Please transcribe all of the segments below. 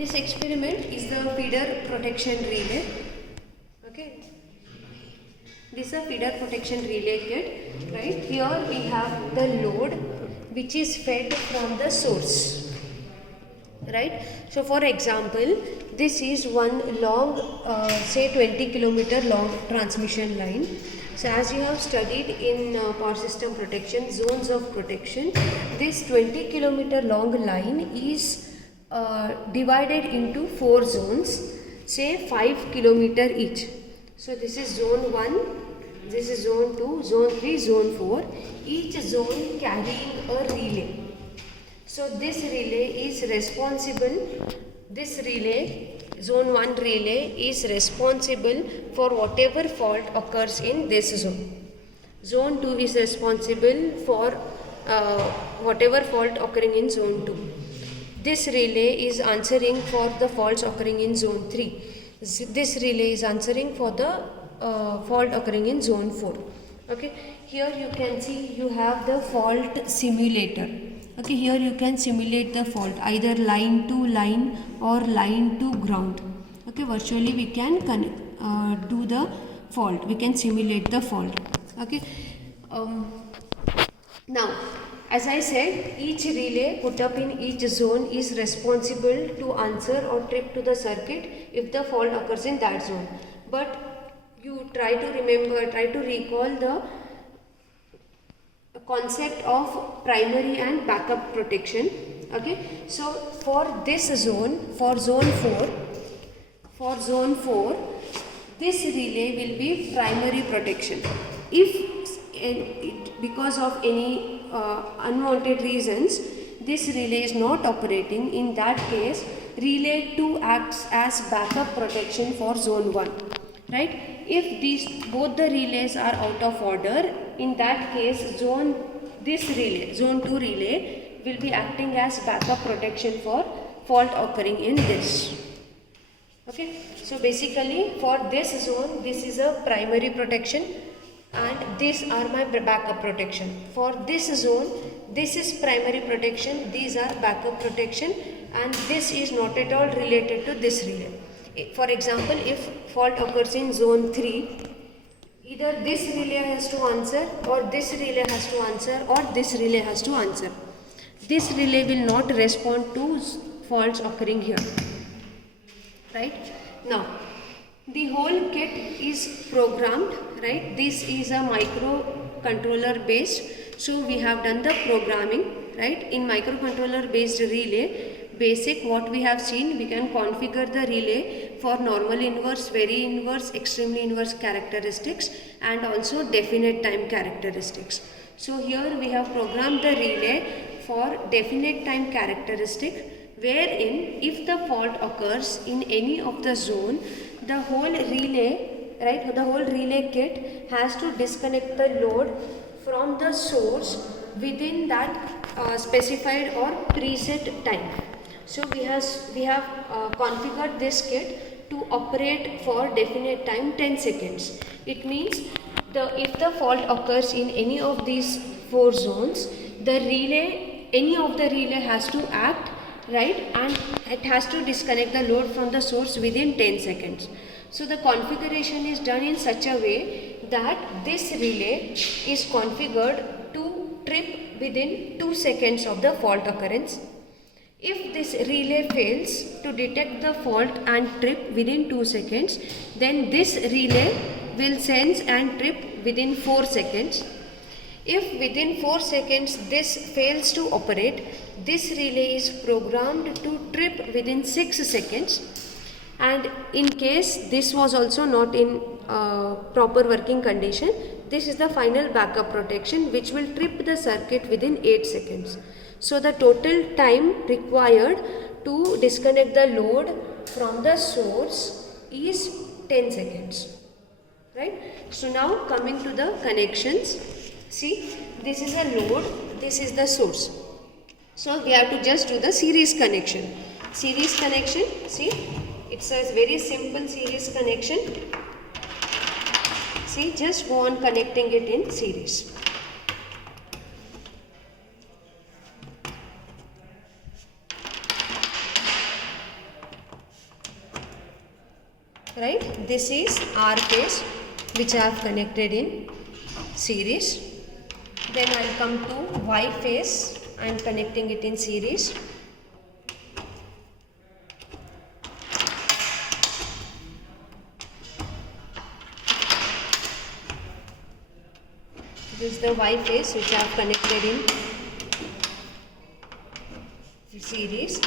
This experiment is the feeder protection relay. Okay, this is a feeder protection relay kit. Right here we have the load which is fed from the source. Right, so for example, this is one long say 20-kilometer long transmission line. So as you have studied in power system protection, zones of protection, this 20-kilometer long line is divided into 4 zones, say 5 kilometer each. So this is zone 1, this is zone 2, zone 3, zone 4, each zone carrying a relay. So this relay is responsible, this relay, zone 1 relay is responsible for whatever fault occurs in this zone. Zone 2 is responsible for whatever fault occurring in zone 2. This relay is answering for the faults occurring in zone 3. This relay is answering for the fault occurring in zone 4. Okay, here you can see you have the fault simulator. Okay, here you can simulate the fault either line to line or line to ground. Okay, virtually we can do the fault, we can simulate the fault. Okay, now as I said, each relay put up in each zone is responsible to answer or trip to the circuit if the fault occurs in that zone. But you try to remember, try to recall the concept of primary and backup protection. Okay, so for this zone, for zone 4, this relay will be primary protection. If because of any unwanted reasons this relay is not operating, in that case relay 2 acts as backup protection for zone 1. Right, if both the relays are out of order, in that case this relay, zone 2 relay, will be acting as backup protection for fault occurring in this. Okay, so basically for this zone, this is a primary protection and these are my backup protection. For this zone, this is primary protection, these are backup protection, and this is not at all related to this relay. For example, if fault occurs in zone 3, either this relay has to answer or this relay has to answer or this relay has to answer. This relay will not respond to faults occurring here. Right, now the whole kit is programmed. Right, this is a microcontroller based, so we have done the programming. Right, in microcontroller based relay, basic what we have seen, we can configure the relay for normal inverse, very inverse, extremely inverse characteristics and also definite time characteristics. So here we have programmed the relay for definite time characteristic, wherein if the fault occurs in any of the zone, the whole relay, right, the whole relay kit has to disconnect the load from the source within that specified or preset time. So we have configured this kit to operate for definite time 10 seconds. It means if the fault occurs in any of these 4 zones, the relay, any of the relay has to act, right, and it has to disconnect the load from the source within 10 seconds. So the configuration is done in such a way that this relay is configured to trip within 2 seconds of the fault occurrence. If this relay fails to detect the fault and trip within 2 seconds, then this relay will sense and trip within 4 seconds. If within 4 seconds this fails to operate, this relay is programmed to trip within 6 seconds. And in case this was also not in proper working condition, this is the final backup protection which will trip the circuit within 8 seconds. So the total time required to disconnect the load from the source is 10 seconds. Right? So now coming to the connections. See, this is a load, this is the source. So we have to just do the series connection. Series connection, see, it's a very simple series connection. See, just go on connecting it in series. right? This is R phase which I have connected in series. Then I will come to Y phase. I am connecting it in series. This is the Y phase which I have connected in series.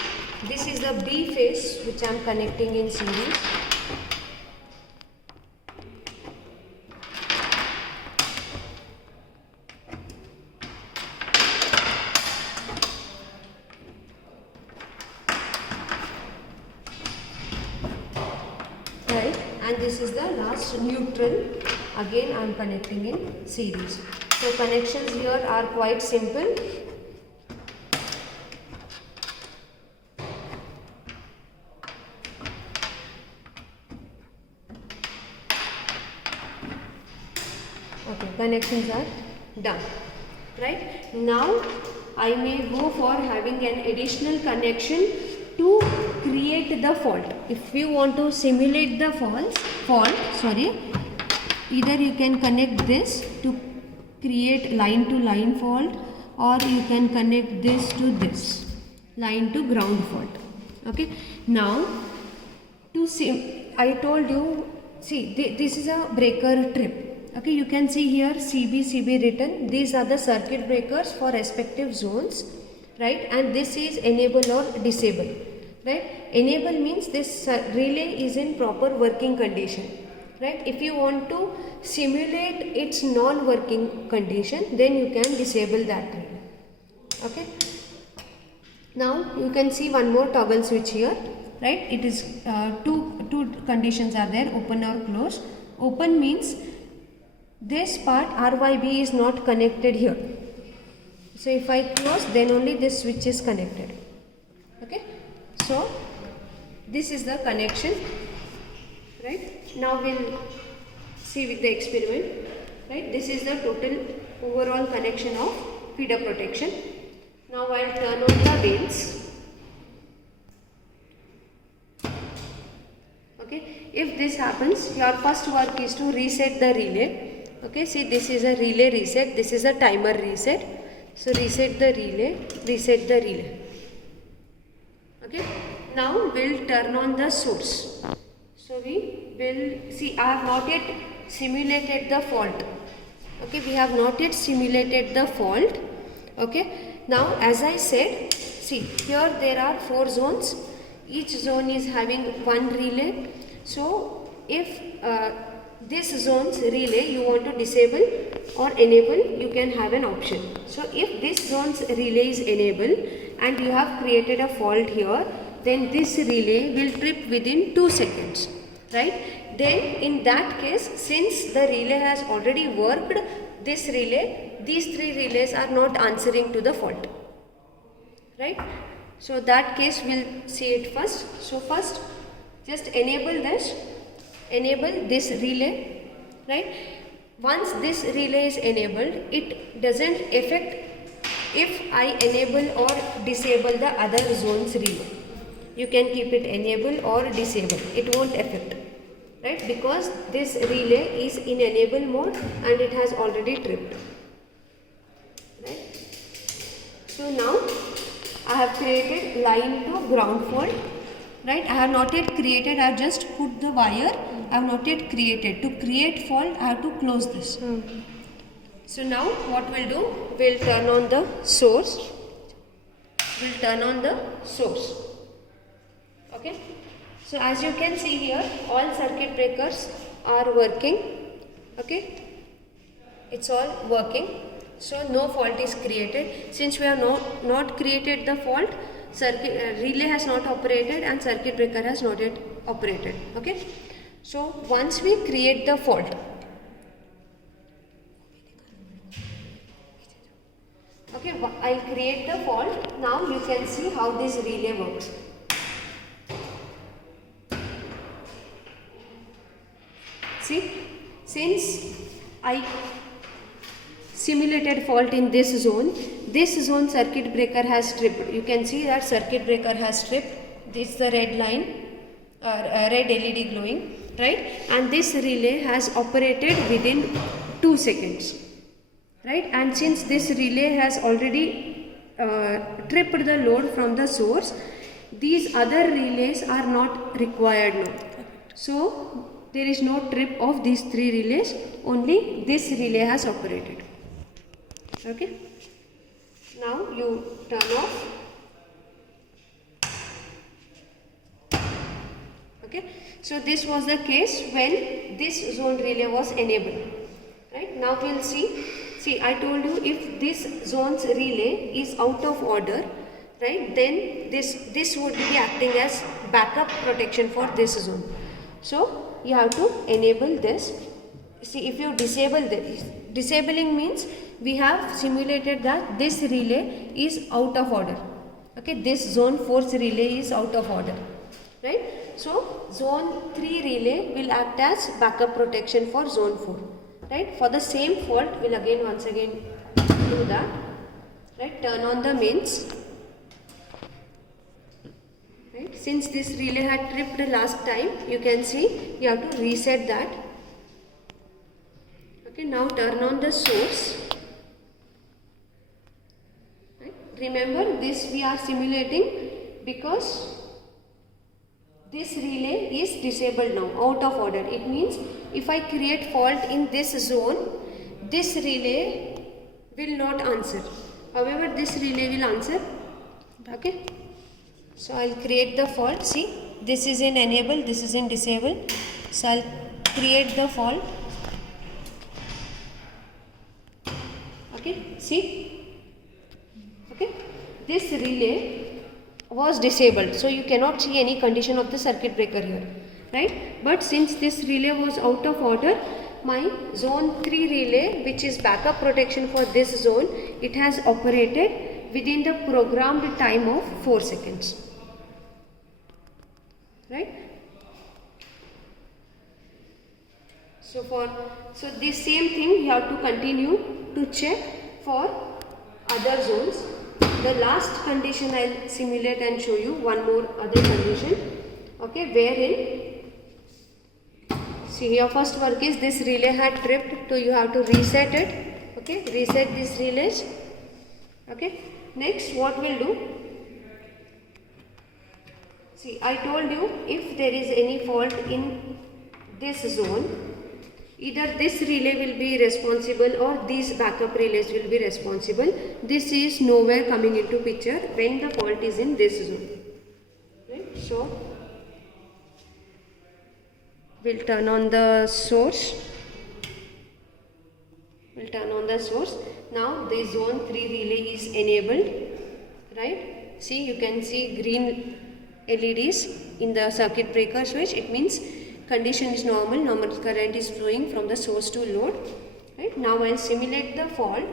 This is the B phase which I am connecting in series. Right, and this is the last neutral. Again I am connecting in series. So connections here are quite simple. Okay, connections are done. Right, now I may go for having an additional connection to create the fault. If you want to simulate the fault, either you can connect this to create line to line fault, or you can connect this to this line to ground fault. Okay, now I told you, see, this is a breaker trip. Okay, you can see here CB written. These are the circuit breakers for respective zones, right? And this is enable or disable, right? Enable means this relay is in proper working condition, right? If you want to simulate its non-working condition, then you can disable that relay. Okay. Now you can see one more toggle switch here, right? It is two conditions are there, open or close. Open means this part RYB is not connected here. So if I close, then only this switch is connected. Okay. So this is the connection, right? Now we'll see with the experiment, right? This is the total overall connection of feeder protection. Now I'll turn on the vails. Okay. If this happens, your first work is to reset the relay. Okay, see, this is a relay reset, this is a timer reset. So reset the relay. Okay, now we'll turn on the source. So we will see, I have not yet simulated the fault. Okay, we have not yet simulated the fault. Okay, now as I said, see, here there are 4 zones. Each zone is having one relay. So if this zone's relay you want to disable or enable, you can have an option. So if this zone's relay is enabled and you have created a fault here, then this relay will trip within 2 seconds, right? Then in that case, since the relay has already worked this relay, these 3 relays are not answering to the fault, right? So that case we'll see it first. So first just enable this relay, right? Once this relay is enabled, it doesn't affect if I enable or disable the other zone's relay. You can keep it enable or disable, it won't affect, right? Because this relay is in enable mode and it has already tripped, right? So now I have created line to ground fault, right? I have not yet created, I have just put the wire, I have not yet created. To create fault, I have to close this. So now what we'll do, we'll turn on the source. Okay. So as you can see here, all circuit breakers are working. Okay. It's all working. So no fault is created. Since we have not created the fault, relay has not operated and circuit breaker has not yet operated. Okay. So once we create the fault, okay, I'll create the fault. Now you can see how this relay works. See, since I simulated fault in this zone circuit breaker has tripped. You can see that circuit breaker has tripped. This is the red line, red LED glowing. right? And this relay has operated within 2 seconds, right? And since this relay has already tripped the load from the source, these other relays are not required now. So there is no trip of these 3 relays, only this relay has operated. Okay. Now you turn off. Okay. So this was the case when this zone relay was enabled. Right. Now we will see. See, I told you if this zone's relay is out of order, right, then this would be acting as backup protection for this zone. So you have to enable this. See, if you disable this, disabling means we have simulated that this relay is out of order. Okay, this zone force relay is out of order, right? So zone 3 relay will act as backup protection for zone 4, right? For the same fault, we'll once again do that, right? Turn on the mains. Right? Since this relay had tripped last time, you can see you have to reset that. Okay, now turn on the source. Right? Remember, this we are simulating because this relay is disabled now, out of order. It means if I create fault in this zone, this relay will not answer. However, this relay will answer. Okay. So I'll create the fault. See, this is in enable, this is in disable. So I'll create the fault. Okay, see. Okay, this relay was disabled, so you cannot see any condition of the circuit breaker here, right? But since this relay was out of order, my zone 3 relay, which is backup protection for this zone, it has operated within the programmed time of 4 seconds. Right? So this same thing you have to continue to check for other zones. The last condition I'll simulate and show you one more other condition. Okay, wherein, see, your first work is this relay had tripped, so you have to reset it. Okay, reset these relays. Okay, next what we'll do. See, I told you if there is any fault in this zone, either this relay will be responsible or these backup relays will be responsible. This is nowhere coming into picture when the fault is in this zone. Right? So, we'll turn on the source. We'll turn on the source. Now, the zone 3 relay is enabled. Right? See, you can see green LEDs in the circuit breaker switch. It means condition is normal, normal current is flowing from the source to load. Right? Now I'll simulate the fault.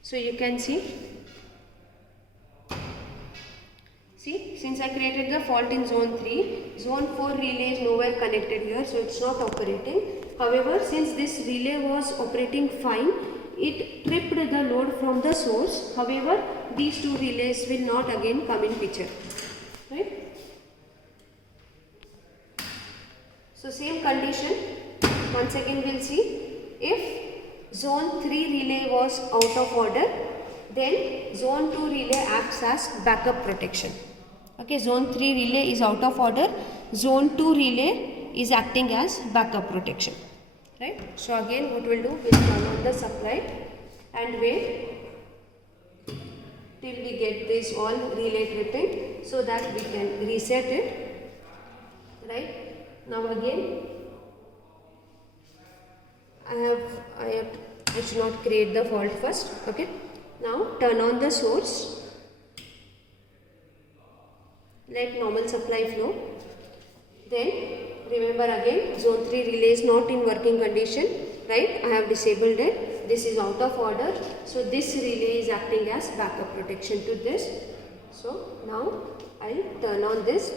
So you can see, since I created the fault in zone 3, zone 4 relay is nowhere connected here, so it's not operating. However, since this relay was operating fine, it tripped the load from the source. However, these 2 relays will not again come in picture. Right? So same condition, once again we'll see, if zone 3 relay was out of order, then zone 2 relay acts as backup protection. Okay, zone 3 relay is out of order, zone 2 relay is acting as backup protection. Right? So again what we'll do, we'll turn on the supply and wait till we get this all relay tripping so that we can reset it. Right? Now again I should not create the fault first. Okay. Now turn on the source. Let normal supply flow. Then remember again, zone 3 relay is not in working condition, right? I have disabled it. This is out of order. So this relay is acting as backup protection to this. So now I'll turn on this.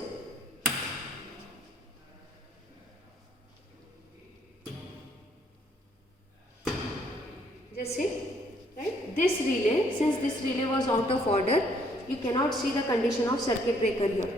Just see, right? This relay, since this relay was out of order, you cannot see the condition of circuit breaker here.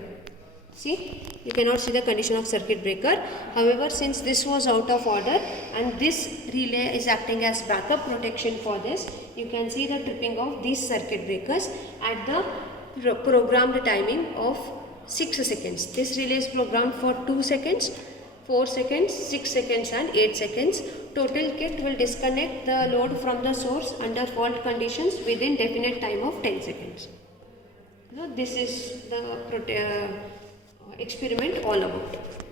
See, you cannot see the condition of circuit breaker. However, since this was out of order and this relay is acting as backup protection for this, you can see the tripping of these circuit breakers at the programmed timing of 6 seconds. This relay is programmed for 2 seconds, 4 seconds, 6 seconds and 8 seconds. Total kit will disconnect the load from the source under fault conditions within definite time of 10 seconds. So this is the experiment all about.